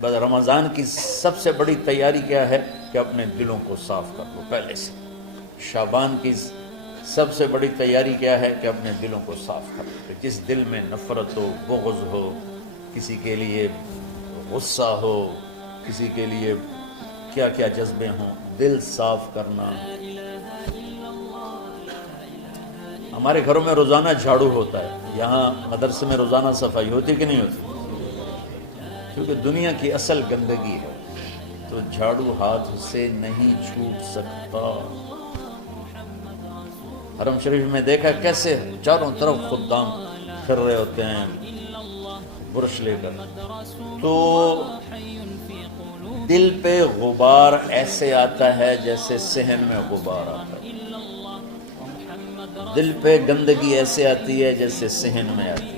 بس رمضان کی سب سے بڑی تیاری کیا ہے کہ اپنے دلوں کو صاف کر لو پہلے سے۔ شعبان کی سب سے بڑی تیاری کیا ہے کہ اپنے دلوں کو صاف کر لو۔ جس دل میں نفرت ہو، بغض ہو، کسی کے لیے غصہ ہو، کسی کے لیے کیا کیا جذبے ہوں، دل صاف کرنا۔ ہمارے گھروں میں روزانہ جھاڑو ہوتا ہے، یہاں مدرسے میں روزانہ صفائی ہوتی کہ نہیں ہوتی؟ کیونکہ دنیا کی اصل گندگی ہے تو جھاڑو ہاتھ سے نہیں چھوٹ سکتا۔ حرم شریف میں دیکھا کیسے چاروں طرف خدام پھر رہے ہوتے ہیں برش لے کر، تو دل پہ غبار ایسے آتا ہے جیسے صحن میں غبار آتا ہے، دل پہ گندگی ایسے آتی ہے جیسے صحن میں آتی ہے۔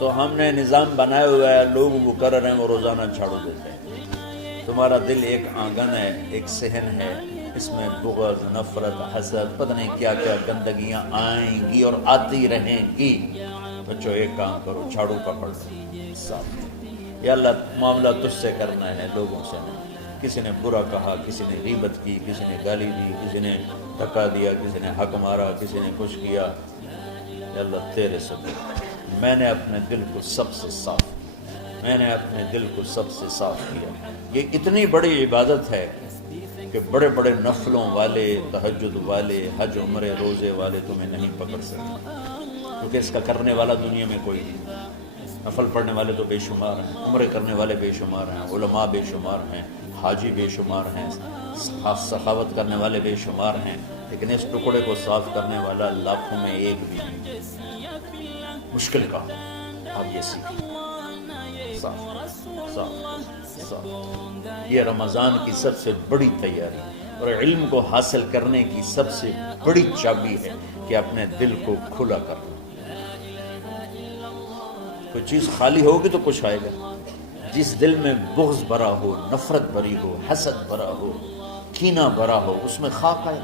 تو ہم نے نظام بنایا ہوا ہے، لوگ وہ کر رہے ہیں، وہ روزانہ جھاڑو دیتے ہیں۔ تمہارا دل ایک آنگن ہے، ایک صحن ہے، اس میں بغض، نفرت، حسد، پتہ نہیں کیا کیا گندگیاں آئیں گی اور آتی رہیں گی۔ بچوں ایک کام کرو، جھاڑو پکڑ لو صاف۔ یا اللہ معاملہ تجھ سے کرنا ہے، لوگوں سے نہیں۔ کسی نے برا کہا، کسی نے غیبت کی، کسی نے گالی دی، کسی نے دھکا دیا، کسی نے حق مارا، کسی نے کچھ کیا، یا اللہ تیرے سے میں نے اپنے دل کو سب سے صاف کیا، میں نے اپنے دل کو سب سے صاف کیا۔ یہ اتنی بڑی عبادت ہے کہ بڑے بڑے نفلوں والے، تہجد والے، حج عمرے روزے والے تمہیں نہیں پکڑ سکتے، کیونکہ اس کا کرنے والا دنیا میں کوئی نہیں۔ نفل پڑھنے والے تو بے شمار ہیں، عمرے کرنے والے بے شمار ہیں، علماء بے شمار ہیں، حاجی بے شمار ہیں، سخاوت کرنے والے بے شمار ہیں، لیکن اس ٹکڑے کو صاف کرنے والا لاکھوں میں ایک بھی نہیں۔ مشکل کا آپ یہ سیکھیں، صاف صاف صاف۔ یہ رمضان کی سب سے بڑی تیاری اور علم کو حاصل کرنے کی سب سے بڑی چابی ہے کہ اپنے دل کو کھلا کرنا۔ کوئی چیز خالی ہوگی تو کچھ آئے گا۔ جس دل میں بغض بھرا ہو، نفرت بھری ہو، حسد بھرا ہو، کینہ بھرا ہو، اس میں خاک آئے،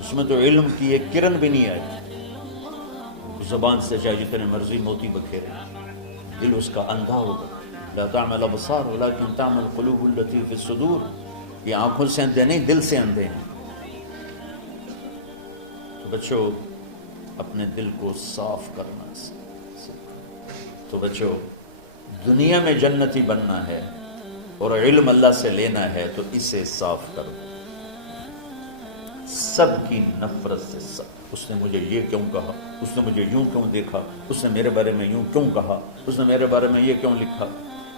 اس میں تو علم کی ایک کرن بھی نہیں آئی۔ زبان سے چاہے جتنے مرضی موتی بکھیرے، دل اس کا اندھا ہوگا۔ لا تعمل ابصار ولكن تعمل القلوب التي في الصدور۔ یہ آنکھوں سے اندھے نہیں، دل سے اندھے ہیں۔ تو بچوں اپنے دل کو صاف کرنا۔ تو بچوں دنیا میں جنتی بننا ہے اور علم اللہ سے لینا ہے تو اسے صاف کرو، سب کی نفرت سے۔ سب اس نے مجھے یہ کیوں کہا، اس نے مجھے یوں کیوں دیکھا، اس نے میرے بارے میں یوں کیوں کہا، اس نے میرے بارے میں یہ کیوں لکھا۔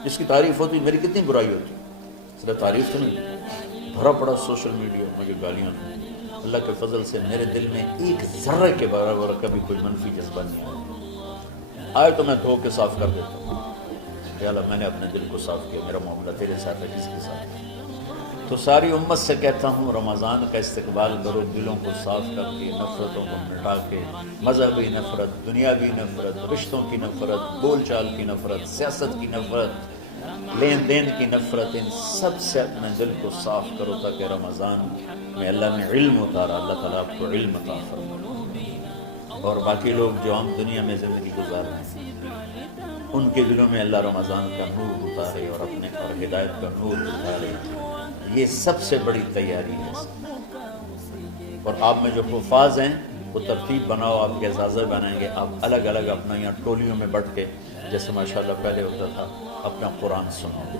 جس کی تعریف ہوتی میری کتنی برائی ہوتی، صرف تعریف تو نہیں، بھرا پڑا سوشل میڈیا مجھے گالیاں۔ اللہ کے فضل سے میرے دل میں ایک ذرے کے برابر کبھی کوئی منفی جذبہ نہیں آیا، آئے تو میں دھو کے صاف کر دیتا ہوں۔ یا اللہ میں نے اپنے دل کو صاف کیا، میرا معاملہ تیرے ساتھ ہے، کس کے ساتھ ہے۔ تو ساری امت سے کہتا ہوں رمضان کا استقبال کرو، دلوں کو صاف کر کے، نفرتوں کو مٹا کے، مذہبی نفرت، دنیاوی نفرت، رشتوں کی نفرت، بول چال کی نفرت، سیاست کی نفرت، لین دین کی نفرت، ان سب سے اپنے دل کو صاف کرو تاکہ رمضان میں اللہ نے علم اتارا، اللہ تعالیٰ آپ کو علم عطا فرمائے، اور باقی لوگ جو ہم دنیا میں زندگی گزار رہے ہیں ان کے دلوں میں اللہ رمضان کا نور اتارے اور اپنے اور ہدایت کا نور اتارے۔ یہ سب سے بڑی تیاری ہے۔ اور آپ میں جو حفاظ ہیں وہ ترتیب بناؤ، آپ کے اعزازہ بنائیں گے، آپ الگ الگ اپنا یہاں ٹولیوں میں بٹ کے، جیسے ماشاءاللہ پہلے ہوتا تھا، اپنا قرآن سناؤ،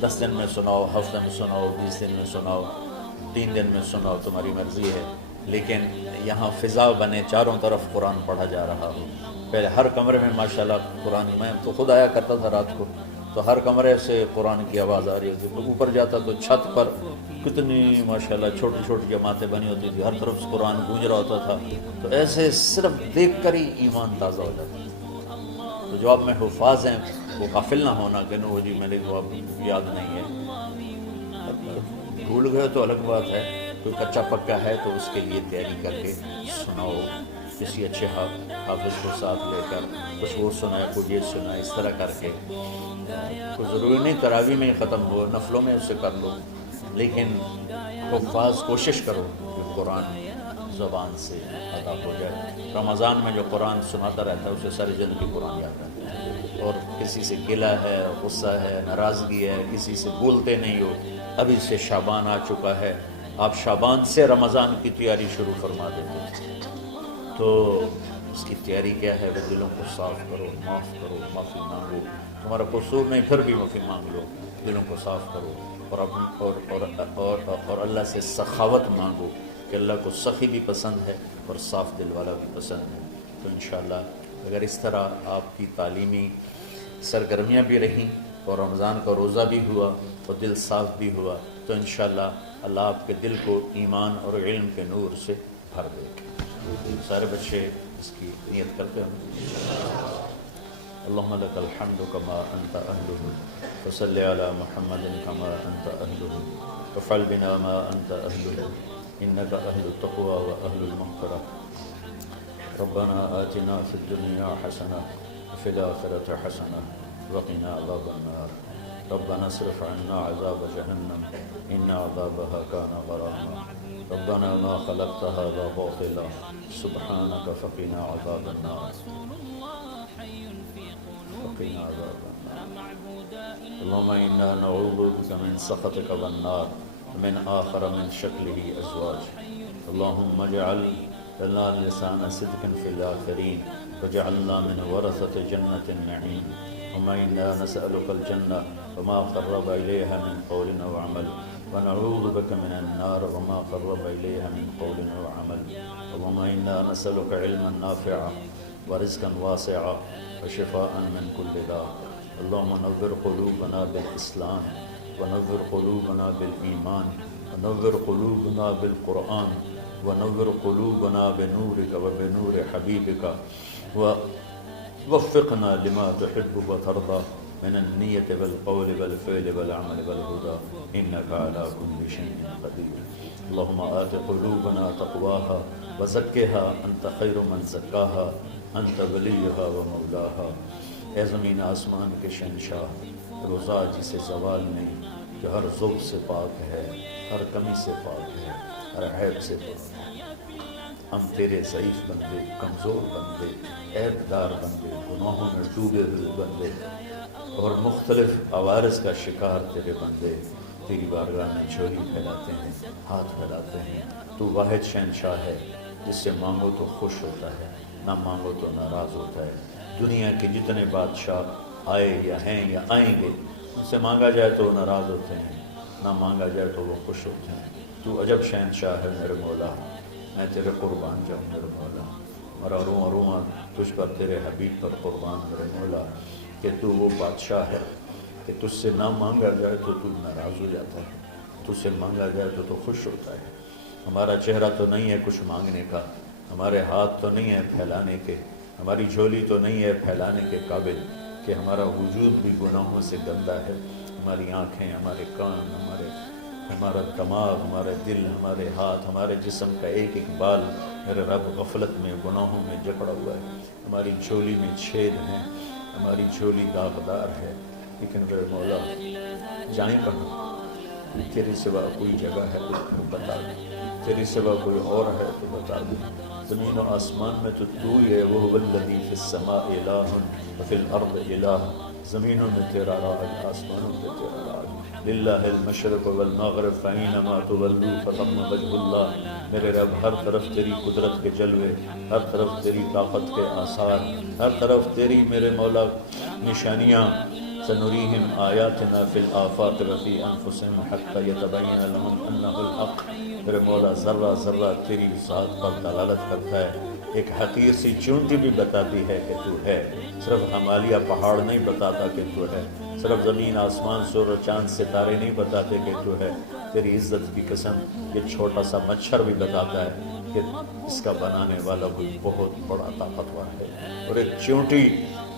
10 دن میں سناؤ، ہفتے میں سناؤ، 20 دن میں سناؤ، 3 دن میں سناؤ، تمہاری مرضی ہے، لیکن یہاں فضا بنے، چاروں طرف قرآن پڑھا جا رہا ہو۔ پہلے ہر کمرے میں ماشاءاللہ قرآن، میں تو خود آیا کرتا تھا رات کو، تو ہر کمرے سے قرآن کی آواز آ رہی ہوتی تھی۔ اوپر جاتا تو چھت پر کتنی ماشاءاللہ چھوٹی چھوٹی جماعتیں بنی ہوتی تھی، ہر طرف سے قرآن گونج رہا ہوتا تھا، تو ایسے صرف دیکھ کر ہی ایمان تازہ ہو جاتا۔ تو جو آپ میں حفاظ ہیں وہ غافل نہ ہونا کہ نو جی میں نے تو اب یاد نہیں ہے، بھول گئے تو الگ بات ہے، کوئی کچا پکا ہے تو اس کے لیے تیاری کر کے سناؤ، کسی اچھے حافظ کو ساتھ لے کر، کچھ وہ سنایا، کچھ یہ سنا، اس طرح کر کے۔ کوئی ضروری نہیں تراویح میں ختم ہو، نفلوں میں اسے کر لو، لیکن حفاظ کوشش کرو کہ قرآن زبان سے ادا ہو جائے۔ رمضان میں جو قرآن سناتا رہتا ہے اسے ساری زندگی قرآن یاد رہتا ہے۔ اور کسی سے گلہ ہے، غصہ ہے، ناراضگی ہے، کسی سے بولتے نہیں ہو، ابھی سے شعبان آ چکا ہے، آپ شعبان سے رمضان کی تیاری شروع فرما دیتے ہیں، تو اس کی تیاری کیا ہے؟ وہ دلوں کو صاف کرو، معاف کرو، معافی مانگو، تمہارا قصور نہیں پھر بھی معافی مانگ لو، دلوں کو صاف کرو، اور اللہ سے سخاوت مانگو کہ اللہ کو سخی بھی پسند ہے اور صاف دل والا بھی پسند ہے۔ تو انشاءاللہ اگر اس طرح آپ کی تعلیمی سرگرمیاں بھی رہیں اور رمضان کا روزہ بھی ہوا اور دل صاف بھی ہوا، تو انشاءاللہ اللہ آپ کے دل کو ایمان اور علم کے نور سے بھر دے گا۔ سارے بچے اس کی نیت کرتے ہیں۔ اللہم لک الحمد کما انت اہلہ وصلی علی محمد کما انت اہلہ وفعل بنا ما انت اہلہ انک اہل التقوی و اہل المغفرہ۔ ربنا آتنا فی الدنیا حسنہ وفی الآخرة حسنہ وقنا عذاب النار۔ ربنا اصرف عنا عذاب جہنم ان عذابها كان غراما۔ ربنا ما خلقت هذا باطلا سبحانك فقنا عذاب النار، فقنا عذاب النار۔ اللهم إنا نعوذ بك من سخطك والنار ومن آخر من شكله أزواج۔ اللهم اجعل لنا لسان صدق في الآخرين وجعلنا من ورثة جنة النعيم۔ اللهم إنا نسألك الجنة وما قرب إليها من قول أو عمل، ونعوذ بك من النار وما قرب إليها من قول أو عمل۔ اللهم إنا نسألك علما نافعا ورزقا واسعا وشفاء من كل داء۔ اللهم نور قلوبنا بالإسلام ونور قلوبنا بالإيمان ونور قلوبنا بالقرآن ونور قلوبنا بنورك وبنور حبيبك ووفقنا لما تحب وترضى من النية والقول والفعل والعمل والهدى إنك على كل شيء قدير۔ اللهم آت قلوبنا تقواها وزكها أنت خير من زكاها أنت وليها ومولاها۔ اے زمین آسمان کے شہنشاہ، روزہ جسے زوال نہیں، جو ہر ذوق سے پاک ہے، ہر کمی سے پاک ہے، ہر عیب سے پاک ہے۔ ہم تیرے ضعیف بندے، کمزور بندے، عیب دار بندے، گناہوں میں ڈوبے ہوئے بندے اور مختلف عوارض کا شکار تیرے بندے تیری بارگاہ میں جھولی پھیلاتے ہیں، ہاتھ پھیلاتے ہیں۔ تو واحد شہنشاہ ہے جس سے مانگو تو خوش ہوتا ہے، نہ مانگو تو ناراض ہوتا ہے۔ دنیا کے جتنے بادشاہ آئے یا ہیں یا آئیں گے، ان سے مانگا جائے تو وہ ناراض ہوتے ہیں، نہ مانگا جائے تو وہ خوش ہوتے ہیں۔ تو عجب شہنشاہ ہے میرے مولا، میں تیرے قربان جاؤں میرے مولا، میرا رواں رواں تجھ پر، تیرے حبیب پر قربان میرے مولا، کہ تو وہ بادشاہ ہے کہ تجھ سے نہ مانگا جائے تو تو ناراض ہو جاتا ہے، تجھ سے مانگا جائے تو تو خوش ہوتا ہے۔ ہمارا چہرہ تو نہیں ہے کچھ مانگنے کا، ہمارے ہاتھ تو نہیں ہے پھیلانے کے، ہماری جھولی تو نہیں ہے پھیلانے کے قابل، کہ ہمارا وجود بھی گناہوں سے گندا ہے، ہماری آنکھیں، ہمارے کان، ہمارا دماغ، ہمارے دل، ہمارے ہاتھ، ہمارے جسم کا ایک ایک بال میرے رب غفلت میں، گناہوں میں جکڑا ہوا ہے۔ ہماری جھولی میں چھید ہیں، ہماری جھولی داغدار ہے، لیکن میرے مولا جائیں کہاں؟ تیرے سوا کوئی جگہ ہے تو بتا دے، تیرے سوا کوئی اور ہے تو بتا دے۔ زمین و آسمان میں تو تو ہی ہے، وَهُوَ الَّذِي فِي السَّمَاءِ إِلَٰهٌ وَفِي الْأَرْضِ إِلَٰهٌ۔ زمینوں میں تیرا راج، آسمانوں میں تیرا راج۔ للہ المشرق والمغرب فأينما تولوا فثم وجه اللہ۔ میرے رب ہر طرف تیری قدرت کے جلوے، ہر طرف تیری طاقت کے آثار، ہر طرف تیری میرے مولا نشانیاں۔ سنریہم آیاتنا فی الآفاق وفی انفسہم حتی یتبین لہم انہ الحق۔ میرے مولا ذرہ ذرہ تیری ذات پر دلالت کرتا ہے، ایک حقیر سی چونٹی بھی بتاتی ہے کہ تو ہے۔ صرف ہمالیہ پہاڑ نہیں بتاتا کہ تو ہے، صرف زمین آسمان سور و چاند ستارے نہیں بتاتے کہ تو ہے۔ تیری عزت کی قسم یہ چھوٹا سا مچھر بھی بتاتا ہے کہ اس کا بنانے والا کوئی بہت بڑا طاقتور ہے، اور ایک چونٹی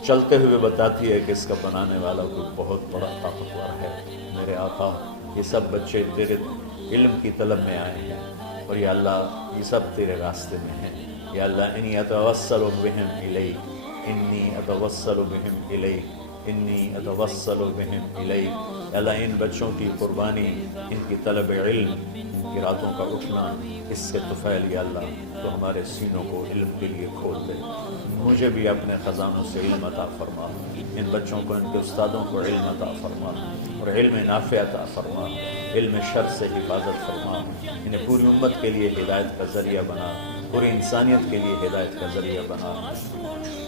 چلتے ہوئے بتاتی ہے کہ اس کا بنانے والا کوئی بہت بڑا طاقتور ہے۔ میرے آقا، یہ سب بچے تیرے علم کی طلب میں آئے ہیں، اور یا اللہ یہ سب تیرے راستے میں ہیں۔ یا اللہ انی اتوسل بہم الیک، انی اتوسل بہم الیک، انی اتوسل بہم الیک۔ یا اللہ ان بچوں کی قربانی، ان کی طلب علم، ان کی راتوں کا اٹھنا، اس سے طفیل یا اللہ تو ہمارے سینوں کو علم کے لیے کھول دے۔ مجھے بھی اپنے خزانوں سے علم عطا فرما، ان بچوں کو ان کے استادوں کو علم عطا فرما اور علم نافع عطا فرما، علم شر سے حفاظت فرما، انہیں پوری امت کے لیے ہدایت کا ذریعہ بنا، پوری انسانیت کے لیے ہدایت کا ذریعہ بنا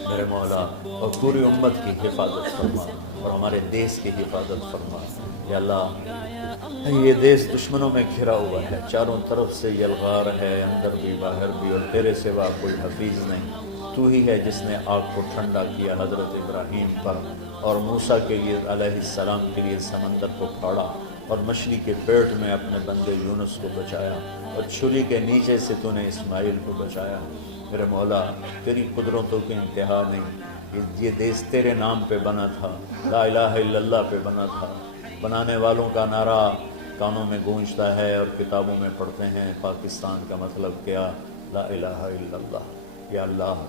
میرے مولا، اور پوری امت کی حفاظت فرما اور ہمارے دیس کی حفاظت فرما۔ یا اللہ یہ دیس دشمنوں میں گھرا ہوا ہے، چاروں طرف سے یلغار ہے، اندر بھی باہر بھی، اور تیرے سوا کوئی حفیظ نہیں۔ تو ہی ہے جس نے آگ کو ٹھنڈا کیا حضرت ابراہیم پر، اور موسیٰ کے لیے علیہ السلام کے لیے سمندر کو پھاڑا، اور مچھلی کے پیٹ میں اپنے بندے یونس کو بچایا، اور چھری کے نیچے سے تو نے اسماعیل کو بچایا۔ میرے مولا تیری قدرتوں کی انتہا نہیں، یہ دیس تیرے نام پہ بنا تھا، لا الہ الا اللہ پہ بنا تھا۔ بنانے والوں کا نعرہ کانوں میں گونجتا ہے اور کتابوں میں پڑھتے ہیں، پاکستان کا مطلب کیا؟ لا الہ الا اللہ۔ یا اللہ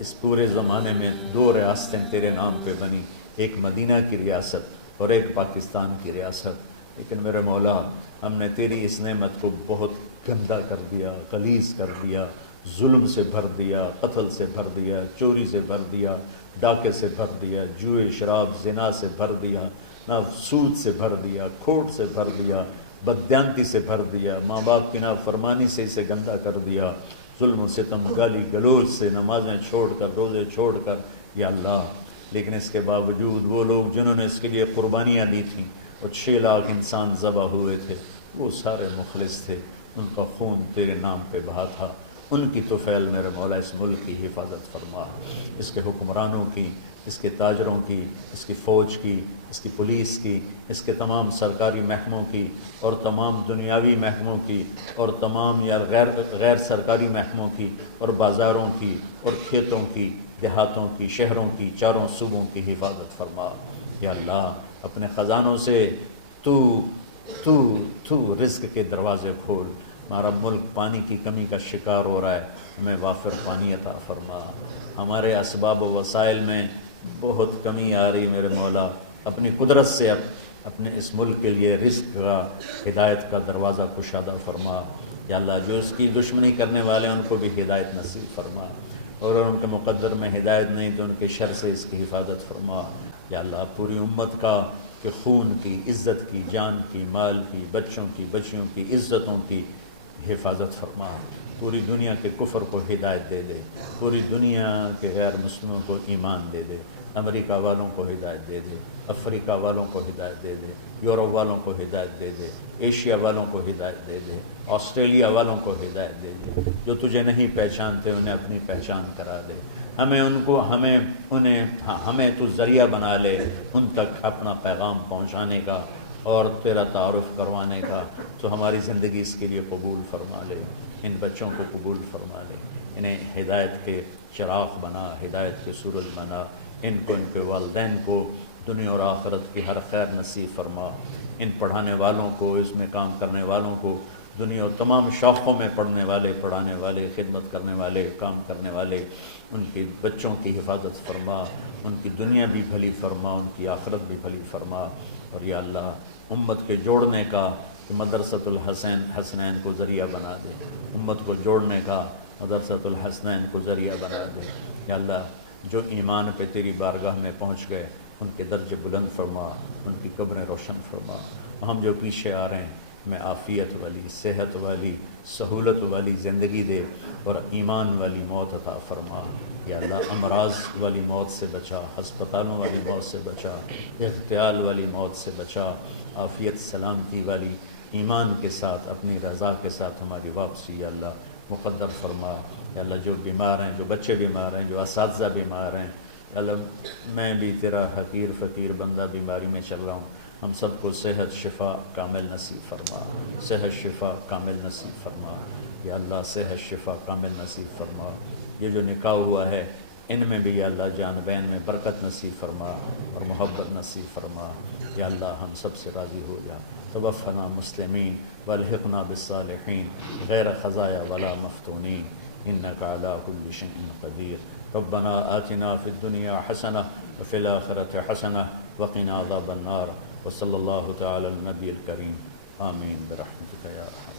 اس پورے زمانے میں 2 ریاستیں تیرے نام پہ بنی، ایک مدینہ کی ریاست اور ایک پاکستان کی ریاست، لیکن میرے مولا ہم نے تیری اس نعمت کو بہت گندا کر دیا، غلیظ کر دیا، ظلم سے بھر دیا، قتل سے بھر دیا، چوری سے بھر دیا، ڈاکے سے بھر دیا، جوئے شراب زنا سے بھر دیا، سود سے بھر دیا، کھوٹ سے بھر دیا، بددیانتی سے بھر دیا، ماں باپ کی نافرمانی سے اسے گندا کر دیا، ظلم و ستم گالی گلوچ سے، نمازیں چھوڑ کر، روزے چھوڑ کر۔ یا اللہ لیکن اس کے باوجود وہ لوگ جنہوں نے اس کے لیے قربانیاں دی تھیں، اور 6 لاکھ انسان ذبح ہوئے تھے، وہ سارے مخلص تھے، ان کا خون تیرے نام پہ بہا تھا۔ ان کی طفیل میرے مولا اس ملک کی حفاظت فرما، اس کے حکمرانوں کی، اس کے تاجروں کی، اس کی فوج کی، اس کی پولیس کی، اس کے تمام سرکاری محکموں کی، اور تمام دنیاوی محکموں کی، اور تمام یا غیر سرکاری محکموں کی، اور بازاروں کی، اور کھیتوں کی، دیہاتوں کی، شہروں کی، چاروں صوبوں کی حفاظت فرما۔ یا اللہ اپنے خزانوں سے تو رزق کے دروازے کھول۔ ہمارا ملک پانی کی کمی کا شکار ہو رہا ہے، ہمیں وافر پانی عطا فرما۔ ہمارے اسباب و وسائل میں بہت کمی آ رہی میرے مولا، اپنی قدرت سے اپنے اس ملک کے لیے رزق کا، ہدایت کا دروازہ کشادہ فرما۔ یا اللہ جو اس کی دشمنی کرنے والے ہیں ان کو بھی ہدایت نصیب فرما، اور ان کے مقدر میں ہدایت نہیں تو ان کے شر سے اس کی حفاظت فرما۔ یا اللہ پوری امت کا کہ خون کی، عزت کی، جان کی، مال کی، بچوں کی، بچیوں کی، عزتوں کی حفاظت فرما۔ پوری دنیا کے کفر کو ہدایت دے دے، پوری دنیا کے غیر مسلموں کو ایمان دے دے، امریکہ والوں کو ہدایت دے دے، افریقہ والوں کو ہدایت دے دے، یورپ والوں کو ہدایت دے دے، ایشیا والوں کو ہدایت دے دے، آسٹریلیا والوں کو ہدایت دے دے، جو تجھے نہیں پہچانتے انہیں اپنی پہچان کرا دے۔ ہمیں تو ذریعہ بنا لے ان تک اپنا پیغام پہنچانے کا اور تیرا تعارف کروانے کا، تو ہماری زندگی اس کے لیے قبول فرما لے، ان بچوں کو قبول فرما لے، انہیں ہدایت کے چراغ بنا، ہدایت کے سورج بنا، ان کو، ان کے والدین کو دنیا اور آخرت کی ہر خیر نصیب فرما، ان پڑھانے والوں کو، اس میں کام کرنے والوں کو، دنیا اور تمام شاخوں میں پڑھنے والے، پڑھانے والے، خدمت کرنے والے، کام کرنے والے، ان کے بچوں کی حفاظت فرما، ان کی دنیا بھی بھلی فرما، ان کی آخرت بھی بھلی فرما۔ اور یا اللہ امت کے جوڑنے کا کہ مدرسۃ الحسنین کو ذریعہ بنا دے، امت کو جوڑنے کا مدرسۃ الحسنین کو ذریعہ بنا دے۔ یا اللہ جو ایمان پہ تیری بارگاہ میں پہنچ گئے ان کے درجے بلند فرما، ان کی قبریں روشن فرما۔ ہم جو پیچھے آ رہے ہیں ہمیں عافیت والی، صحت والی، سہولت والی زندگی دے اور ایمان والی موت عطا فرما۔ یا اللہ امراض والی موت سے بچا، ہسپتالوں والی موت سے بچا، اغتیال والی موت سے بچا، عافیت سلامتی والی ایمان کے ساتھ، اپنی رضا کے ساتھ ہماری واپسی یا اللہ مقدر فرما۔ یا اللہ جو بیمار ہیں، جو بچے بیمار ہیں، جو اساتذہ بیمار ہیں، یا اللہ میں بھی تیرا حقیر فقیر بندہ بیماری میں چل رہا ہوں، ہم سب کو صحت شفا کامل نصیب فرما، صحت شفا کامل نصیب فرما۔ یا اللہ صحت شفا کامل نصیب فرما۔ یہ جو نکاح ہوا ہے ان میں بھی یا اللہ جان بین میں برکت نصیب فرما اور محبت نصیب فرما۔ یا اللہ ہم سب سے راضی ہو جا۔ توفنا مسلمین والحقنا بالصالحین غیر خزایا ولا مفتونین انک علی کل شیء قدیر۔ ربنا آتنا فی الدنیا حسنہ وفی الآخرۃ حسنہ وقنا عذاب النار، وصلی اللہ تعالی النبی الکریم، آمین برحمتک یا ارحم۔